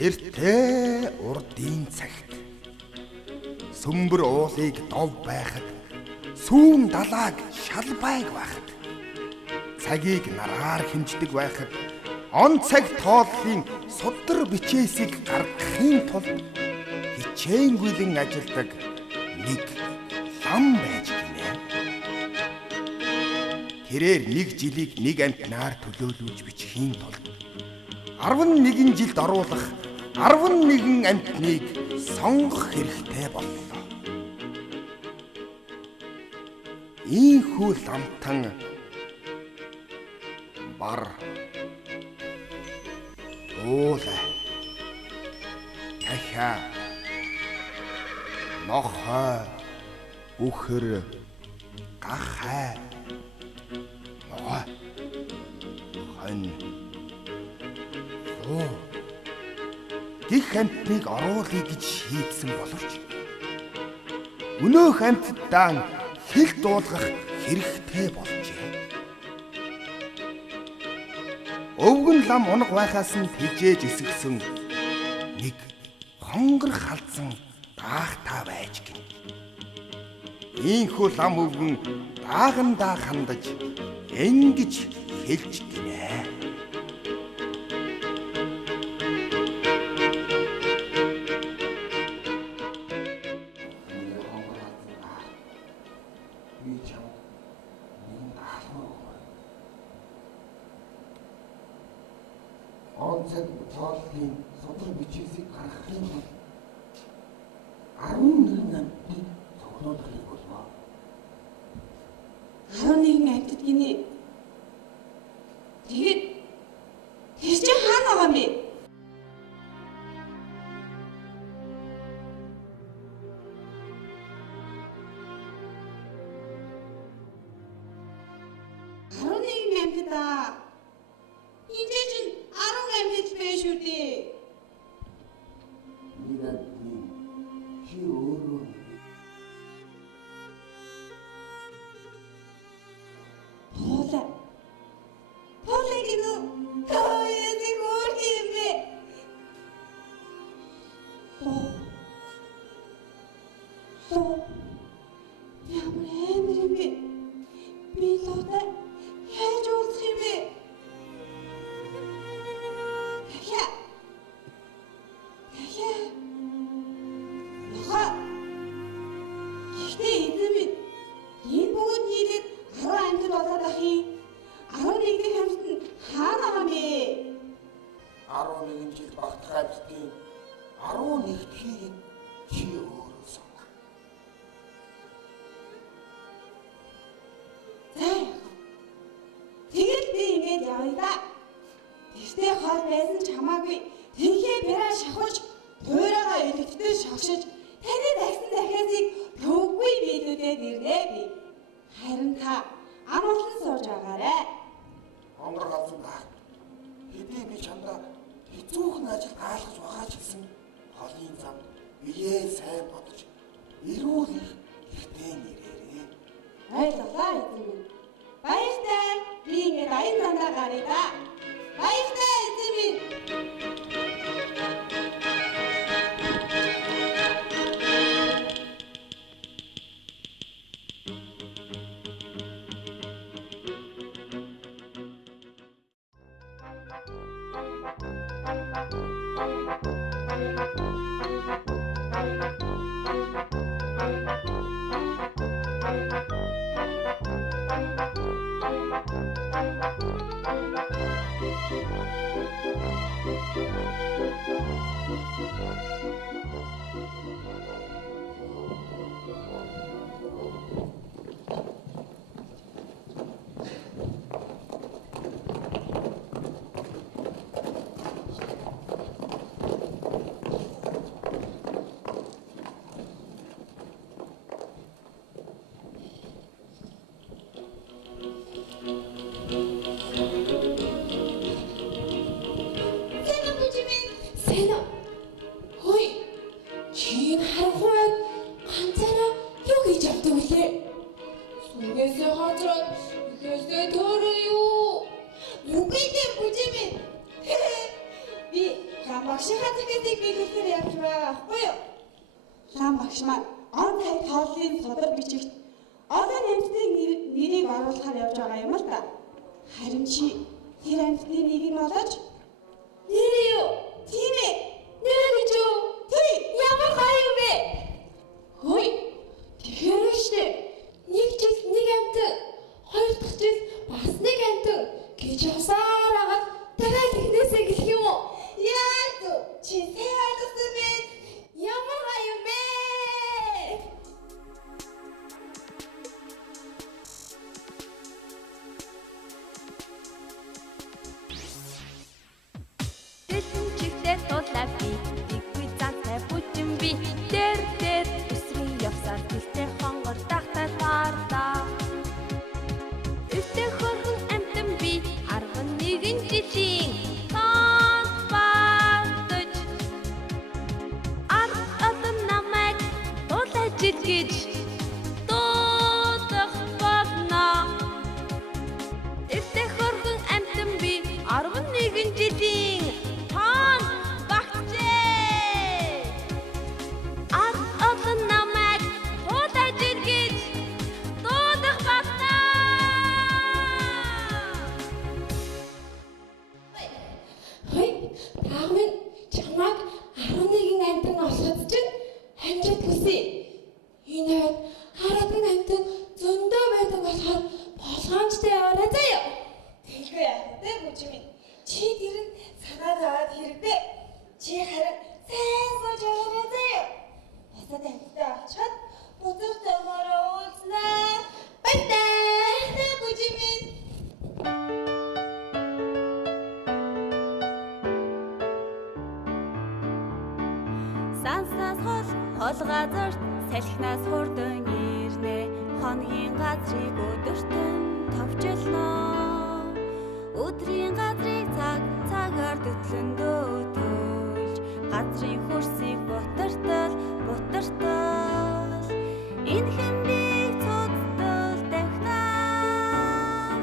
Эртээ урдын цагт сүмбэр уулыг дов байхад сүүн далааг шалбайг байхад цагийг нараар хэмждэг байхад он цаг тооллын судар бичээсийг гаргахын тулд хичээнгүйлэн ажилдаг нэг лам байж гинэ. Тэрээр нэг жилийг нэг амтнаар төлөөлүүлж бичихийн тулд 11 жилд оруулах 11 амтныг сонгох хэрэгтэй боллоо. Ийхүү ламтан бар уула тахиа нохой үхэр гахай могой хон гих амтныг оруулъя гэж шийдсэн боловч өнөөх амттаа хэл дуулгах хэрэгтэй болжээ. Өвгөн лам унаг байхаас нь тэжээж эсгсэн нэг хонгор халдсан даахтаа байж гин. Ийхүү лам өвгөн даагандаа хандаж ингэж хэлж гинэ. Онцэг тооллын судар бичээсийг гаргахын тулд 11 амтныг цуглуулахыг болов. 11 амтд гинэ. Тэгээд тэр чинь хаана байгаа юм бэ? Энд чинь 10 амт байж шүү дээ. Нэг амтны чи өөрөө Пола гинэ. Яагаад өөр юм бэ? Ямар амар юм бэ? Би лота яаж уулзах юм бэ? жил багтахаа битгий 11-ийг чи өөрөө сонгоо. Тэгэл би ингэж явъя да. Тэртээ хол байсан ч хамаагүй тэнхээ бэраа шахуулж туйраага элэгтэй шогшиж таны дагсан дахиасыг төвгүй биелүүлээд ирнэ би. Харин та амгалан сууж байгаарэ. Онгор галзуу гаа. Хэдий би чамдаа хэцүүхэн ажил гаалгаж байгаа ч гэсэн холын замд биеэ сайн бодож эрүүл ихтэй нэрээрээ. Ойлголоо эзэн. Баяртай. Би ингэж аян зандаа гаръя да. Баяртай эзэн минь. багшийнхаа захиалгыг биелүүлэхээр явж байгаа байхгүй юу? Лам багш маань он тайд хооллын содор бичигт олон амьтдын нэрийг оруулахаар явж байгаа юм л да. Харин чи тэр амьтдын нэг нь болооч нэр юу? Тийм ээ. Нэр гэж юу? Тий, ямар гоё юм бэ? Хөөе. Тэгэхээр штэ. Нэг жил нэг амьтан, хоёр дахь жил бас нэг амьтан гэж явсаар агаад дахиад ихнээсээ гэлэх юм уу? Яа зү? Чи сайхан бэ? Ямар гоё юм бэ? Тулаби диггүй цаатай бүжин би дээр өсрийн явсаар гэлтэй хонгор тахтай таарлаа. Өстө хөрхөн амтан би 11 жилийн тоонд баатаж олон намайг тулаж гэж дуудах болно. Өстө хөрхөн амтан би 11 жилийн хол газарт салхинаас хурдан ирнэ хоногийн газрыг өдөртөн товчлоо өдрийн газрыг цагаар төтлөндөө төлж газрын хөрсийг бутартал энэ хэмбийг цуцтал дахнаа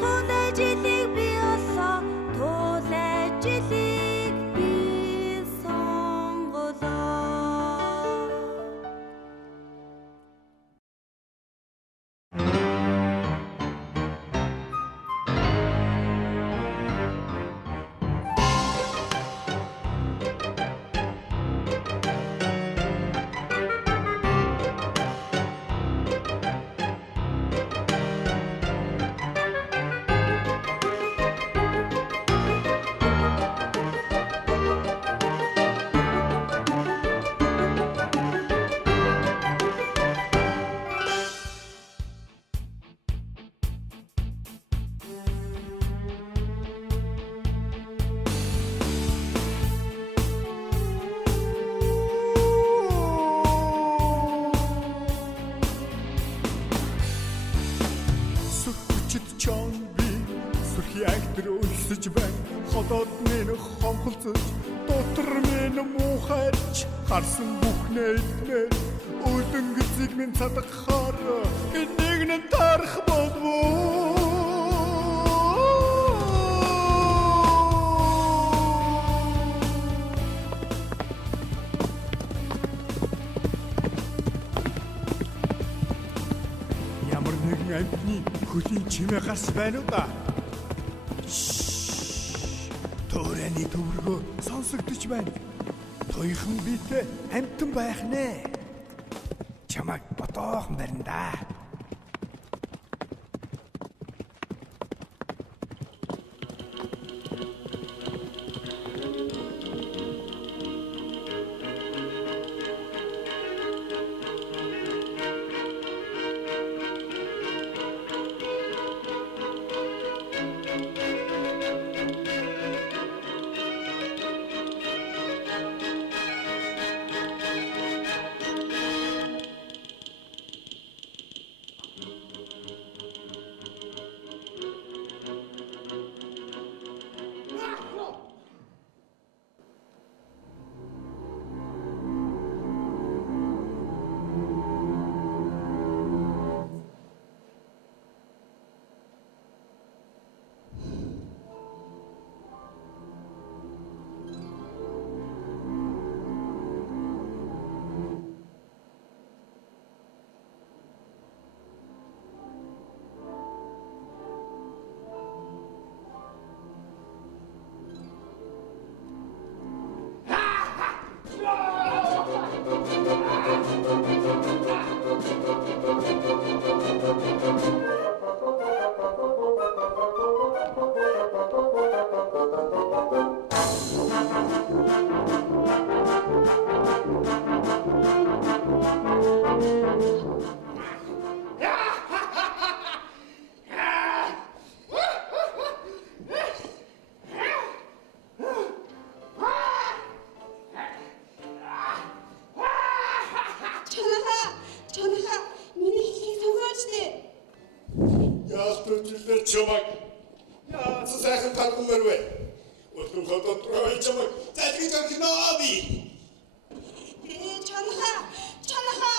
тулай жилиг би оллоо тулай жилиг би сонголоо. Хотод минь хонхолцож дотор минь муухайч харсан бүхнээ идмээр өлөн гизиг минь цадахаар энийг нь тарах болов. Ямар нэгэн амьтны хөлийн чимээ гарс байна уу да? Төрөний төвргөө сонсогдож байна. Туйхан битэй амьтан байх нэ. Чамайг ботоохон барина да. чамайг яа сайхан талбар вэ? Өтөн хотод чамайг залгиж орхиноо би. Чанаха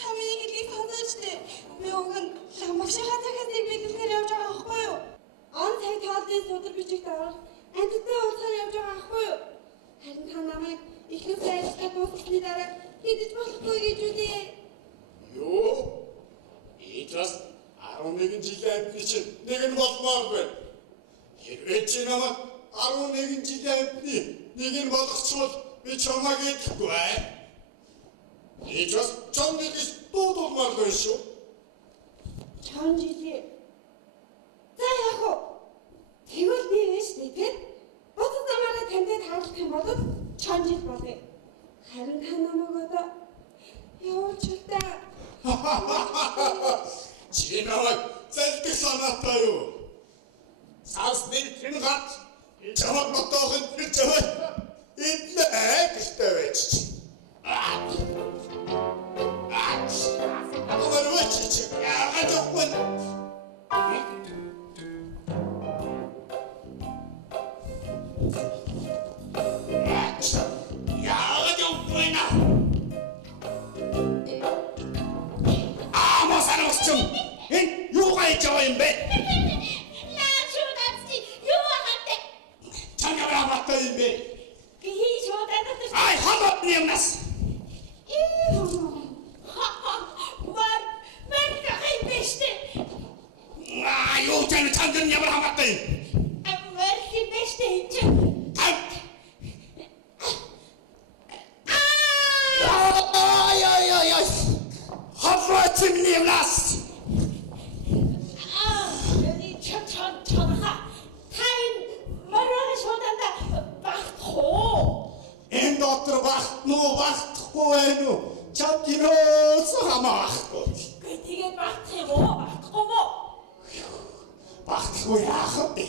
хамийн хэлийг сонсож дээ. Би уг нь машинаа захиасыг бидлэхээр явж байгаа байхгүй юу? Он цаг тоолын судар бичиг дарах амттай уулзахаар явж байгаа байхгүй юу? Харин та намайг ихлэхээ ажиллаж дуусгасны дараа хэдэж болохгүй гэж үдээ. Юу? Итас 11 жилийн амтны чинь нэг нь болмоор байна. Хэрвээ чи намайг 11 жилийн амтны нэг нь болгочихвол би чамайг идэхгүй бай. Итас чамайг дуудуулмаар байна шүү. Чон жилээ. За яг уу. Тэгвэл би вэ шүү дээ. Боцод замаараа тантай таарлах юм бол чон жил болъё. Харин та намайг одоо явуулчих та. Чи намайг залдах санаатай юу? Саас нэг хэн гат чамайг мотоохын тэр чамайг идлээ гэхтэй байж. Ай, хадад нэмнас. Юу ч юм чандан ямар хамаатай. Америкийн бэштэй хийж. Ай. Хавраач нэмнас. Чанха. Тайн маргааш шууданда багтах. Энэ дотор багтахгүй байх уу? Чад гинөөс хамаахгүй. Тэгээд багтах юм уу? Багтахгүй мó? Багтахгүй яах вэ?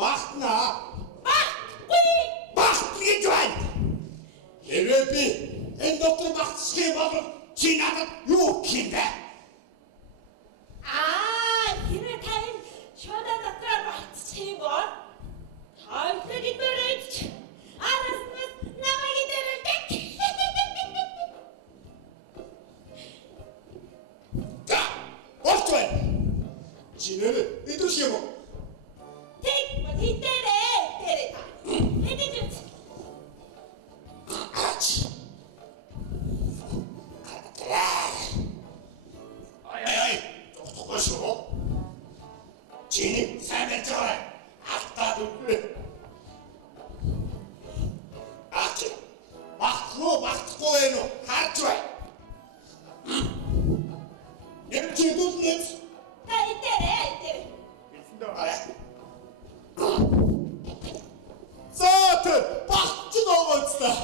Багтна гэж байна. Хэрвээ би энэ дотор багтчих бол чи надад юу гэх юм бэ? Хэрвээ тань шуудаа дотроо багтчих юм бол тайлбар идэрэж араснаас намайг идэрэлдэг. За, болж байна. Чи нэрээ идэх юм уу? Тэг идэрээ та. Идэж. Ай. Тохтогошоо. Чи сайн байж байгаа. Хатаад үгүй. Багтахгүй ээ нөө харж бай. Ямар чи дүүнэт? Та идэрээ. Зот багч нөгөөцтэй.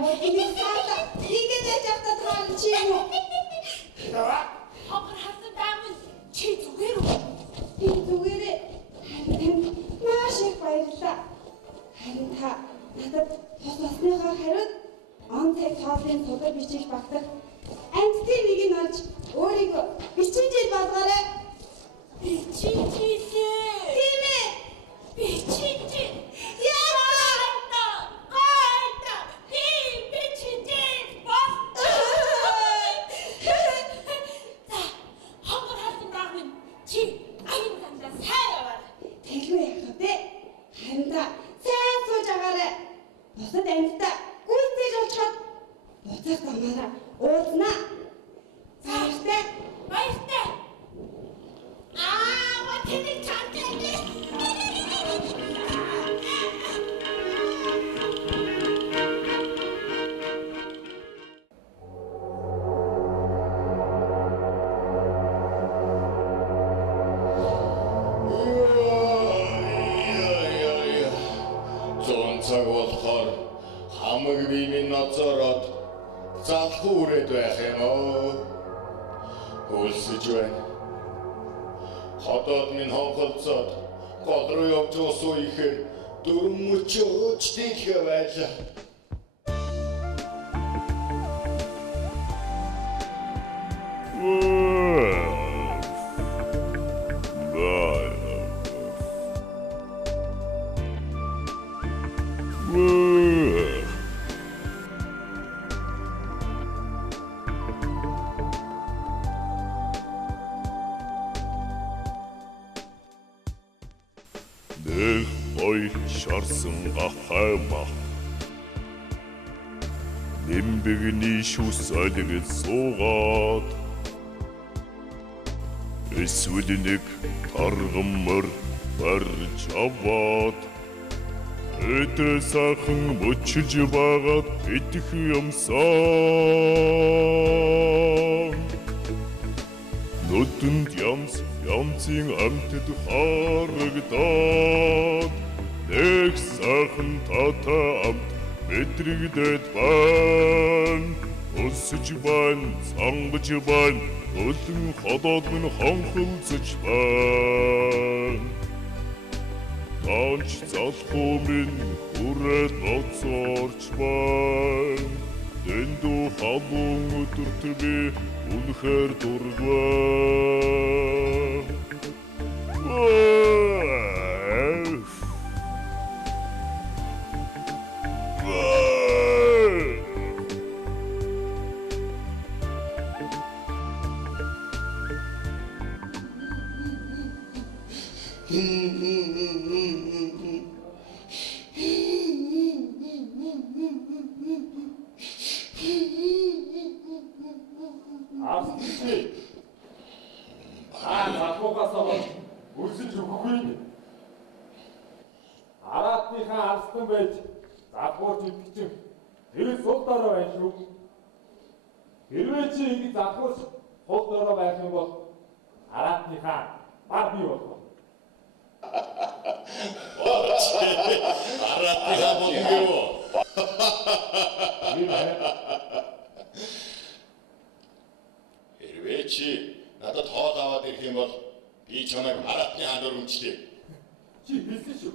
Модны сата игэж явтаа таалж юм уу? Хогор хасан даамын чи зүгээр үү? Би зүгээрээ. Харин маш их баярлалаа. Харин та надад тусмасныхаа хариуд он цаг тоолын судар бичиж багтах амттай нэг нь олж өөрийгөө бичиж болгоорой. Бичиж. Тийм ээ. Бичиж. Бусад амьтдаа гүйцээж очиход буцах замаараа уулзнаа. Баяртай. Тэний чантай. Цаг болохоор хамаг биеийн ноцороод залхуу үрээд байх юм уу? Хөлсөж байна. Хотод минь хонхолцоод гол руу явж уусуу ихээр дөрөв мөчөөч тийхэ байлаа. Нэг ой шарсан гахайма Нимбэгний шүс алгэл суугаад Эсвэл нэг таргамар барж аваад Эдрэ сайхан мөчөж байгаад идэх юмсан Нүдэнд янзын амьтад харагдаад Нэг сайхан тата амт мэдрэгдээд байна Өсөж байна, цангаж байна Өлөн ходоод минь хонхолцож байна Таанч залхуу минь хүрээд ноцоорч байна Дэндүү халуун өдөрт би үнэхээр дургваа Өсөж өгөхгүй нь. Араатныхаа арстан байж задгуурч идэгчин. Тэр сул дорой байна шүү. Хэрвээ чи ингэ задгуурч сул дорой байх юм бол араатныхаа бар бий болно. Араатныхаа болно юу? Хэрвээ чи надад хоол аваад ирэх юм бол би чамайг араатны хаанаар өмчлөе. Чи хэлсэн шүү.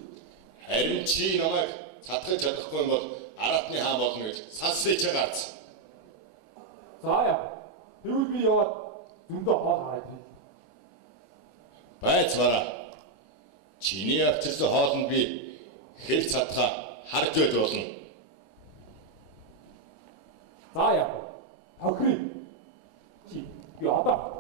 Харин чи намайг цадгаж чадахгүй юм бол араатны хаан болно гэж сансаж байгаач. За яа. Тэгвэл би яваад зөндөө хоол аваад ирье. Байцаараа. Чиний авчирсан хоолнд би хэл цадгаа харж байж болно. За яа. Тохирё. Чи би одоо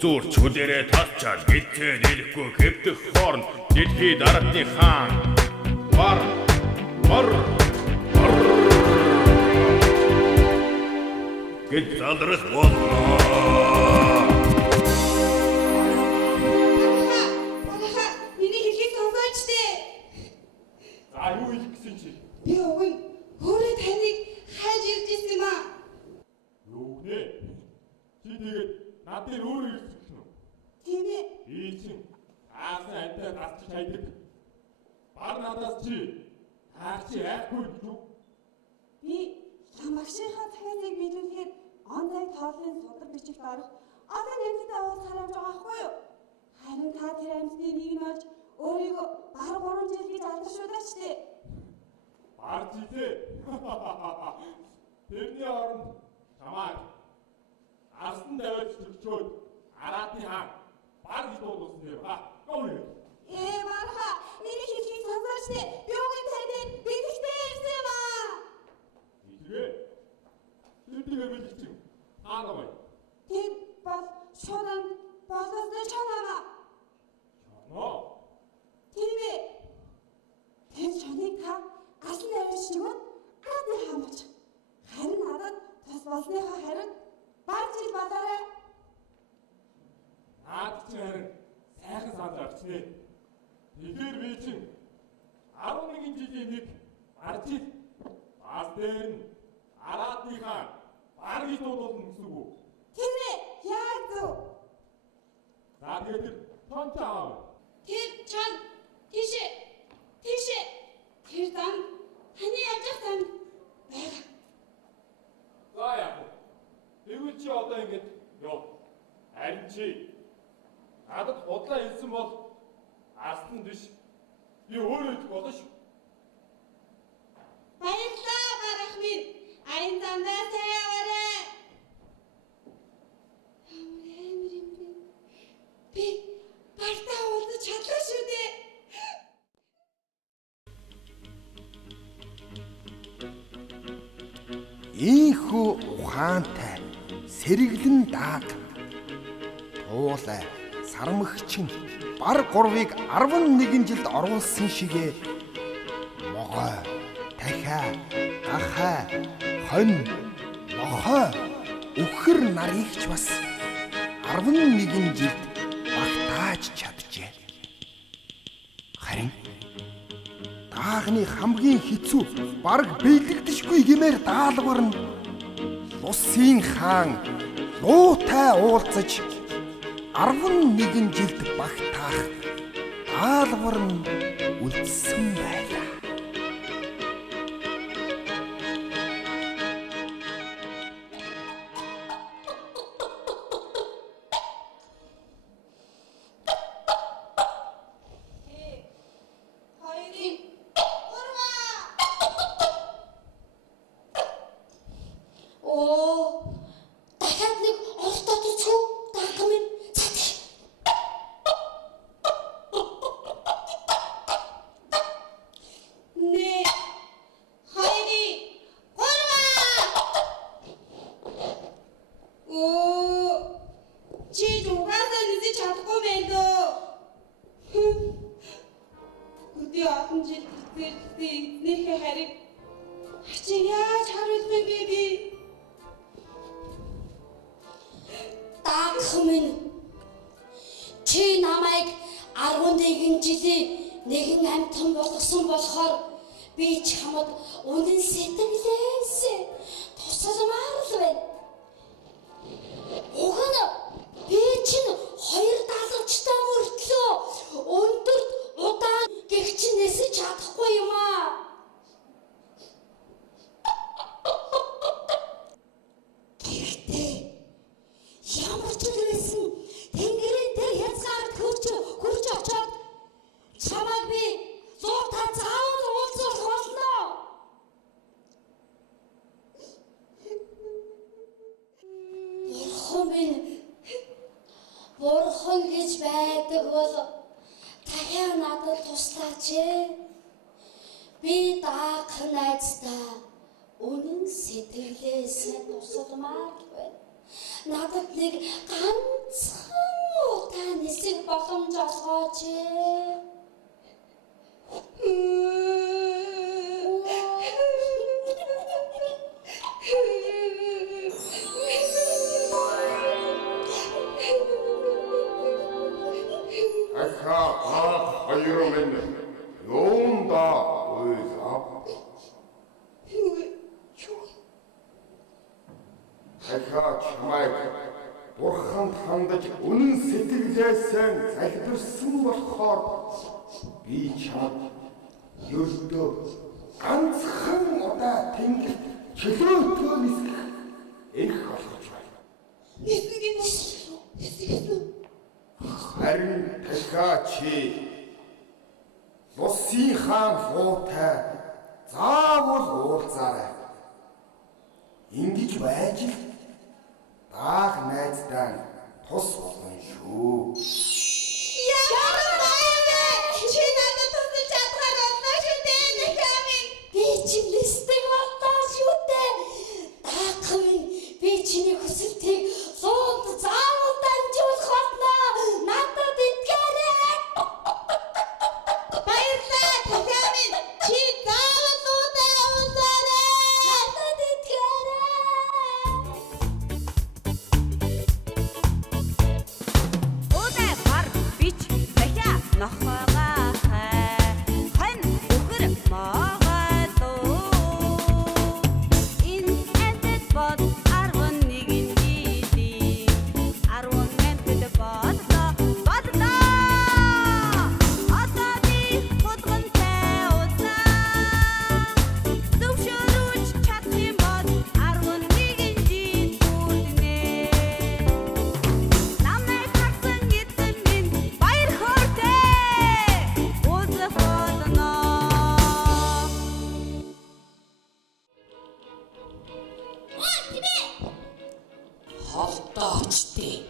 Чүлэрэ татчаад гитээ дэлэхгүй хэвдэх хоорн дэлхийд аратны хаан бар гэд залрах болно. Миний хэлхийг сонсооч дээ. за юу хэлэх гэсэн чи? Би өвгөн өөрөө таныг хайж ирж ирсэн юм аа. Юу нэ? Чи тэгээд над дээр өөрөө ирсэн. Тийм ээ. Би чинь аасан амтай гасч хайдаг. Бар надаас чи хаагч яахгүй юу? Би ламагшийнхаа цагаатыг биелүүлэхээр он цаг тооллын судар бичигт орох олон нэмттэй уус хараамж байгаа байхгүй юу? Харин та тэр амьтны нэг нь олж өөрийгөө баг 3 жил гэж алдаршуулаач дээ. Барж илээ. Тэрний оронд чамайг арсан давж төгчөөд Араатын хаан баг идуулсан юм ба. Гооны. Марха миний хэлхийг сонсооч те. Би үгийн таньд бэлэгтэй ярьсан юм аа. Итгэе. Тэрдгээр бэлэгч. Хаана бай? Тэр бол шунан болоосны чанаа. Ноо. Тийм ээ. Тэр чаныг та асан авч чимэн Араатын хаан болж. Харин надад тус болсныхаа харин баг жил болоорой. Наад чи харин сайхан санал авчнэ. Тэгэхээр би чинь 11 жилийн нэг баржил бас дээр нь Араатын хаан баг идуулсан гэсэн үг үү? Тийм ээ. Яг зөв. За тэгээд тонч аав. Тэр чан тийшээ. Тэр зам таны явж байгаа зам байгаа. За яах вэ? Тэгвэл чи одоо ингэж ёо. Харин чи надад худлаа хэлсэн бол арсан биш. Би өөрөө идэх болно шүү. Баярлалаа гарах минь. Аян замдаа сайн яваарай. Ямар юм бэ? Би бартаа уулзаж чадлаа шүү дээ. Ийхүү ухаантай сэргэлэн дааг туулай сармагчин бар 3-ыг 11 жилд оруулсан шигээ могой дахиа гахаа хонь нохой өхөр нарыг ч бас 11 жилд багтааж чаджээ. Харин даагны хамгийн хэцүү бараг бэлэгдэшгүй гэмээр даалгавар нь Лусын хаан луутай уулзаж 11 жилд багтаах даалгавар нь үлдсэн байлаа. Дахиад нэг оролдоо төцгөө даах юм. Нэ хайри чи дугаасаа нэгж чадахгүй байх дөө. Өдөө олон жил эзнийхээ хариг чи яаж харуулах юм бэ би? Даах минь чи намайг 11 жилийн нэгэн амтан болгосон болохоор би чамд үнэн сэтгэлээс тусалмаар л байна. Уг нь би чинь 2 даалгачтай мөртлөө өндөрт удаан гэгч нэсэж чадахгүй юм аа. Тэгтээ ямар ч үсэн тэнгэрийн дээр хязгаар хурж очоод чамайг би зуутаа заавал уулзах болно. Бурхан гэж байдаг бол дахиад надад туслаач ээ. Би даах найздаа үнэн сэтгэлээс тусалмаар байна. Надад нэг ганцхан утаа нисэх боломж олгооч ээ. Ахаа хоёр минь юунда уйлав. Ахаа чамайг Бурханд хандаж үнэн сэтгэлээс залбирсан болохоор би чамд ердөө ганцхан удаа тэнгэрт чөлөөтөө нисгэх эрх олгож байна. Харин дахиад чи Лусын хаан луутай заавал уулзаарай. Ингэж байж л даах найздаа тус болно шүү. Яруу баяа. Чи надад тусалж чадхаар болно шүү дээ Дахиамин. Би чимлэсдэг болтоо шүү дээ. Даах минь би чиний хүсэлтийг зуунд заавал дамжуулах болно. Надад итгээрэй. Баярлалаа Дахиамин. Чи заавал дуудаа уулзаарай. Надад итгээрэй. Уудай бар бич дахиа нохоогоо хай. Хон өхөр моголоо. Энэ эдэд бод 11 жилийн 18-д бодлоо. Одоо би худгантай уусаа. Зөвшөөрүүлж чадах юм бол 11 жил бүрднэ. Намайг харсан эзэн минь баяр хөөртэй уулзах болно. Холдоочтой.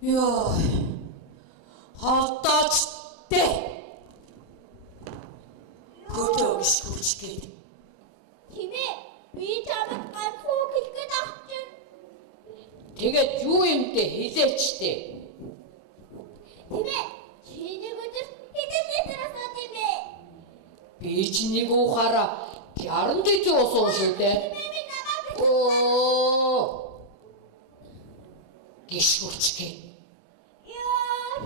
Яа. Холдоочтой. Хөдөөс хүчтэй. Тэмээ, би чамд ганцхан хэлгээд ах чинь. Тэгээд юу юмтэй хэлээч дээ. Тэмээ, чиний өдөр хэдэн литр асуу тэмээ. Би чинийг уухаараа 60 литр уусан шүү дээ. Тэмээ би намайг Оо. Гişгүрчгээ. яа.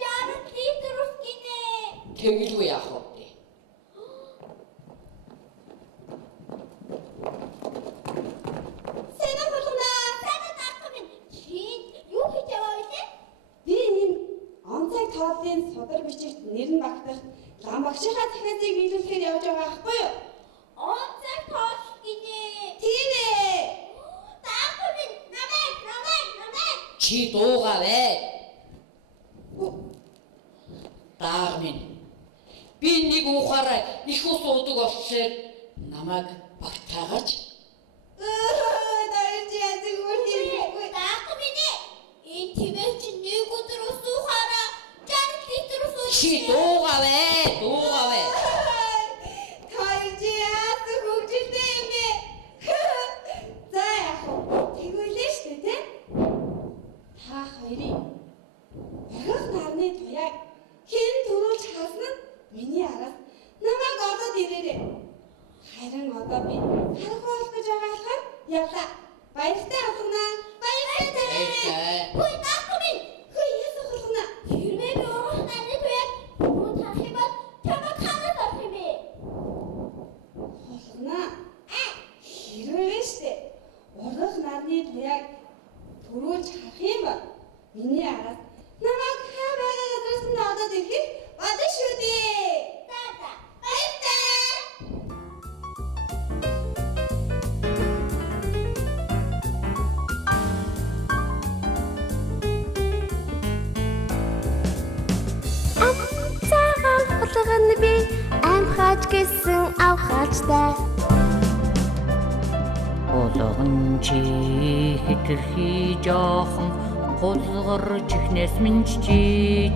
60 литр ус гинэ. Тэгэлгүй яах вэ? Сэна хулгана. Санаа даах минь. Чи юу хийж яваа вэ? Би энэ онцгой тооллын судар бичигт нэрн багтах лам багшийнхаа захиалгыг биелүүлэхээр явж байгаа байхгүй юу? Онцгой тоол гинэ. Тийм ээ. Даах минь намайг. Чи дуугавэ. Даар минь. Би нэг уухаараа их ус уудаг болчихсон. Намайг багтаагач. Дайрч языг үргэлгүй. Даах минь. Энэ тэмээ чи нэг өдөр ус уухаараа 60 литр ус ууж. Чи дуугавэ. Дайрч языг хөгжилтэй юм бэ? За яах вэ? Тэгвэл шүү дээ, тийм? Та хоёрын орох нарны туяаг хэн төрүүлж хаалсан нь миний араас намайг одод ирээрэй. Харин одоо би харахгүй гэж байгаа болохоор явлаа. Баяртай хулгана. Баяртай. Хөөе даах минь. Хөөе ясаа хулгана. Хэрвээ би урах нарны туяаг муу тарах юм бол чамд ханаад авах юм бэ? Хулгана. Хэрвээ штэ. Урах нарны туяаг төрүүлж харах юм бол миний араас намайг хаа байгаа газраас нь одод ирэхэд бодно шүү дээ. За. Баяртай. Цагаан хулгана би амхаач гэсэн авхаачтай. Хулган чи хитрхи жоохон хулгарч ихнээс минь жижигхэн.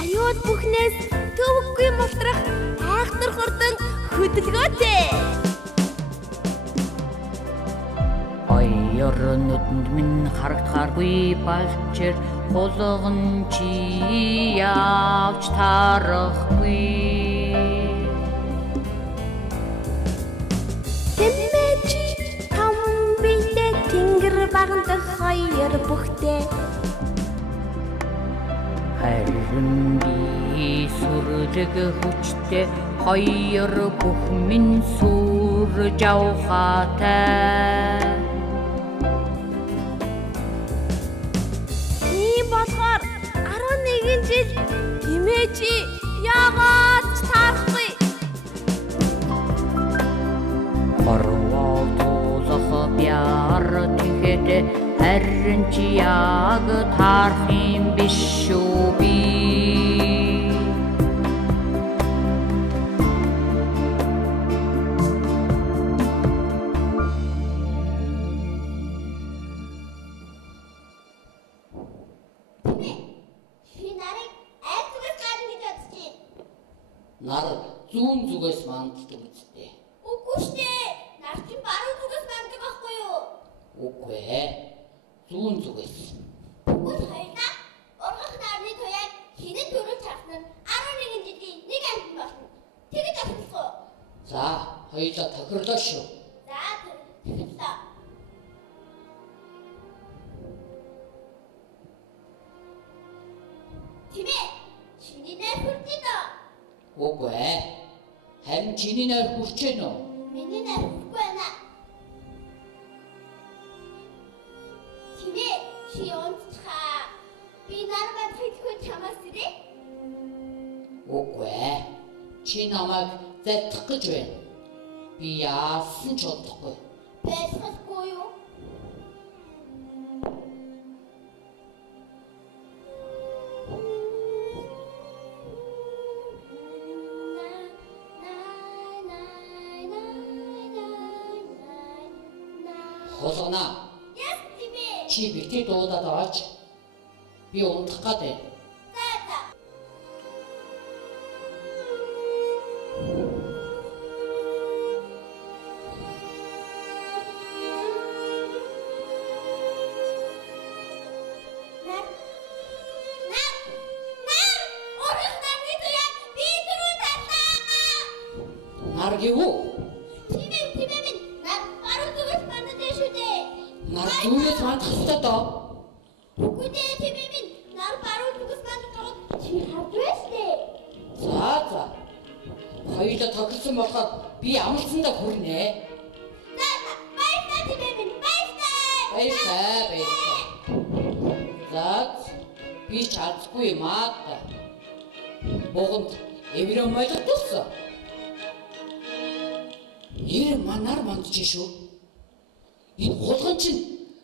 Аюул бүхнээс төвөггүй мултрах айхтар хурдан хөдөлгөөтэй. Хоёр нүдэнд минь харагдахааргүй балчир хулган чи явж тарахгүй. Тэмээчи том биетэй тэнгэр багандах хоёр бүхтэй. Харин би сүрлэг хүчтэй хоёр бүх минь сүрж авахатай. Тийм болохоор 11 жил тэмээчи яагаад тэгэхэд харин чи яг таарах юм биш шүү би. Чи нарыг аль зүгээс гарна гэж бодож байна? Нар зүүн зүгээс манддаг үстэй. Үгүй штэ. Нар чинь баруун зүгээс манддаг байхгүй юу? Үгүй ээ. Зүүн зүгээс. Үгүй хоёраа. Ургах нарны туяаг хинэн төрөж харсан нь 11 жилийн нэг амт болно. Тэгэж ахихгүй. За, хоёулаа тохирлоо шүү. За тэгтээ. Тимээ. Чиний нэр хүрдээ дөө. Үгүй ээ. Харин чиний нэр хүрч гэнэ үү? Миний нэр хүрхгүй байна. Тимээ. Чи онцгой. Би нармад хэлэхгүй чамаас ирээ. Үгүй ээ. Чи намайг зэтгэх гэж байна. Би яасан ч удахгүй. Бэлхэхгүй юу? Хулгана. Яс тимээ. Чи битгий дуудаад аваач. Би унтах гэдэг. За за. Нар гэвүү? Тимээ минь. Нар баруун зүгээс мандаж шүү дээ. Нар зүүнээс мандах ёстой доо. Үгүй дээ тимээ минь. Нар баруун зүгээс мандаж байгаа. Чи харж байна дээ. За. Хоёулаа тохирсон болохоор би амлсандаа хүрнэ. За баярлалаа тимээ минь. Баярлалаа. За би ч алдгүй юм аа. Богонд эврэн мойлгосон. Нэр манар мандж шүү. Энэ хулган чинь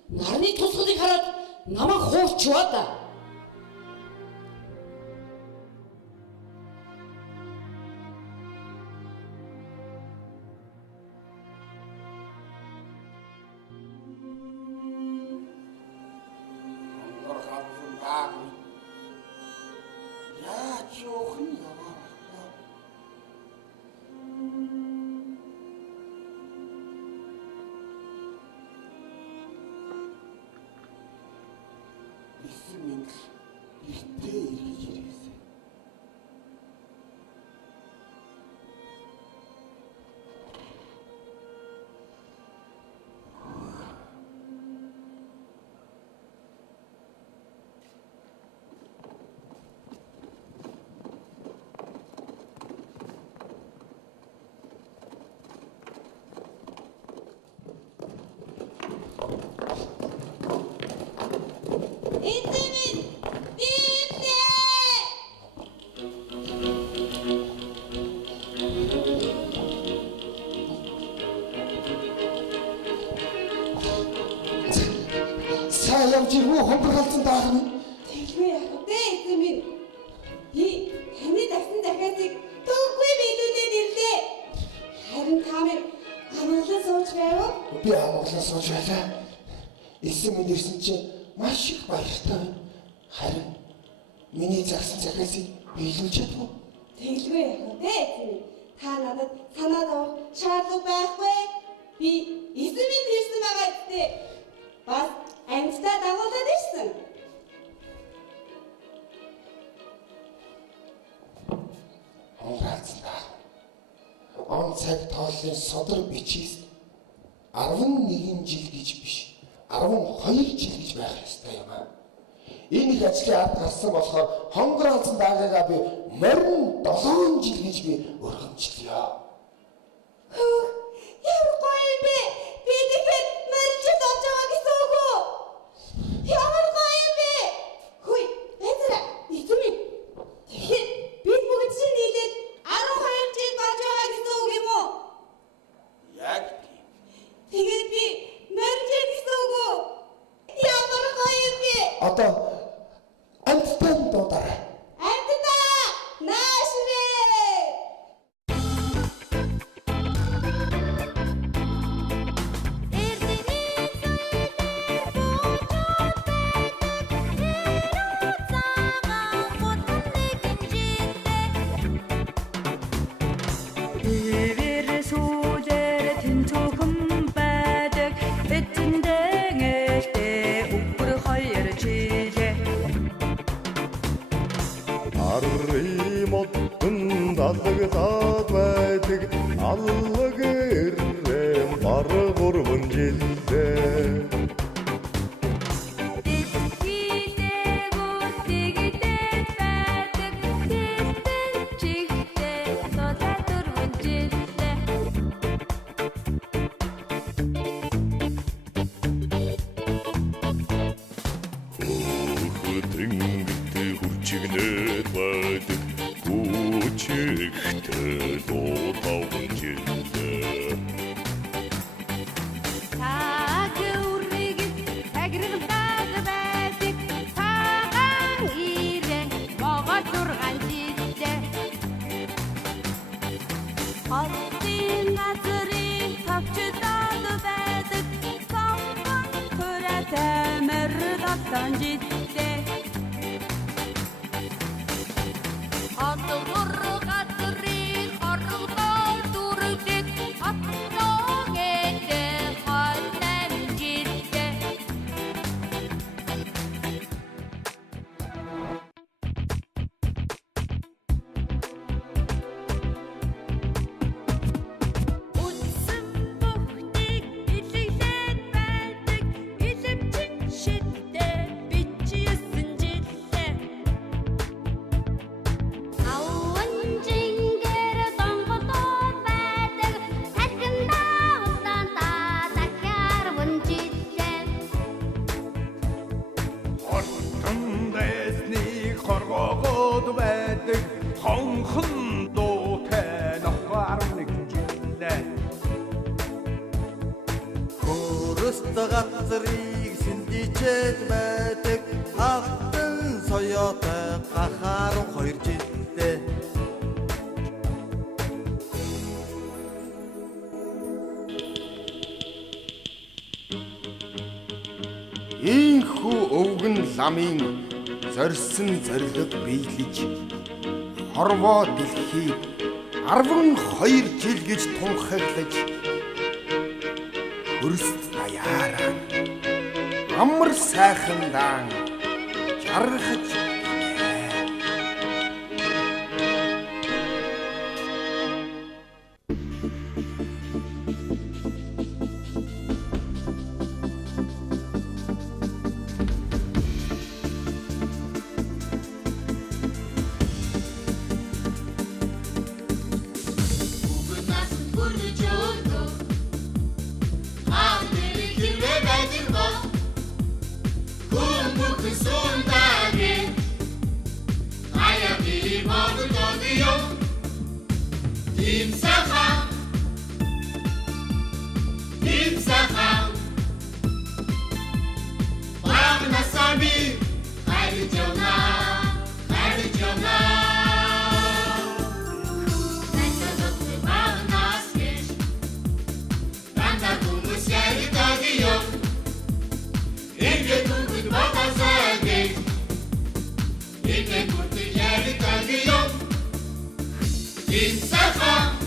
нарны тусгалыг хараад намайг хуурчваа да. Хонгор хавсан баг. Яаж явах нь яваа. Минь ихтэй эргэж ирээсэй. Явж ирвүү хонгор халдсан даах нь. Тэгвээ яг үгүй эзэн минь. Би таны дагсан захиасыг төггүй биелүүлээд ирлээ. Харин та минь амгалан сууж байв уу? Би амгалан сууж байлаа. Эсэм минь ирсэн чинь маш их баяртай байна. Харин миний загсан захиасыг биелүүлж чадав. Тэглгүй яг үгүй эзэн минь. Та надад санаа зовох шаардлага байхгүй. Би эзэн минь ирсэн байгаа гэдэг. Бас амьтдаа дагуулад ирсэн. Хонгор халдсан даах. Он цаг тооллын содөр бичээс 11 жил гэж биш 12 жил гэж байх ёстой юм аа. Энэ их ажлын ард гарсан болохоор хонгор халдсан даагаа би морин 7 жил гэж би өргөмжлөё. Ямар гоё юм бэ? Би тэгэхээр морилж олж байгаа гэсэн үг үү? Ямар гоё юм бэ? Хөөе, байтара эзэн минь. Тэгэхээр бид бүгд чинь нийлээд 12 жил болж байгаа гэсэн үг юм уу? Яг тийм. Тэгээд би морилж гэсэн үг үү? одоо амттай дуудаарай. Амтдаа наашвэ. Аллаглаад байдаг аллаг ирэм бараг 3 жилдээ Тэнгэртэй хурчигнээд байдаг Чигтэй дутав жилдээ Таг үрийг таграгдаг байдаг цагаан ирэн могоо 6 жилдээ Хотын газрын төвчдод байдаг сонгон төрөтэй мөрөд 7 жилдээ Газрыг сэлдичээд байдаг алтан соёотой гахаар 2 жилдээ Ийхүү өвгөн ламын зорьсон зориг биелэж хорвоо дэлхий 12 жил гэж тунхаглаж хөрст даяараа амар сайхандан жаргаж Insafam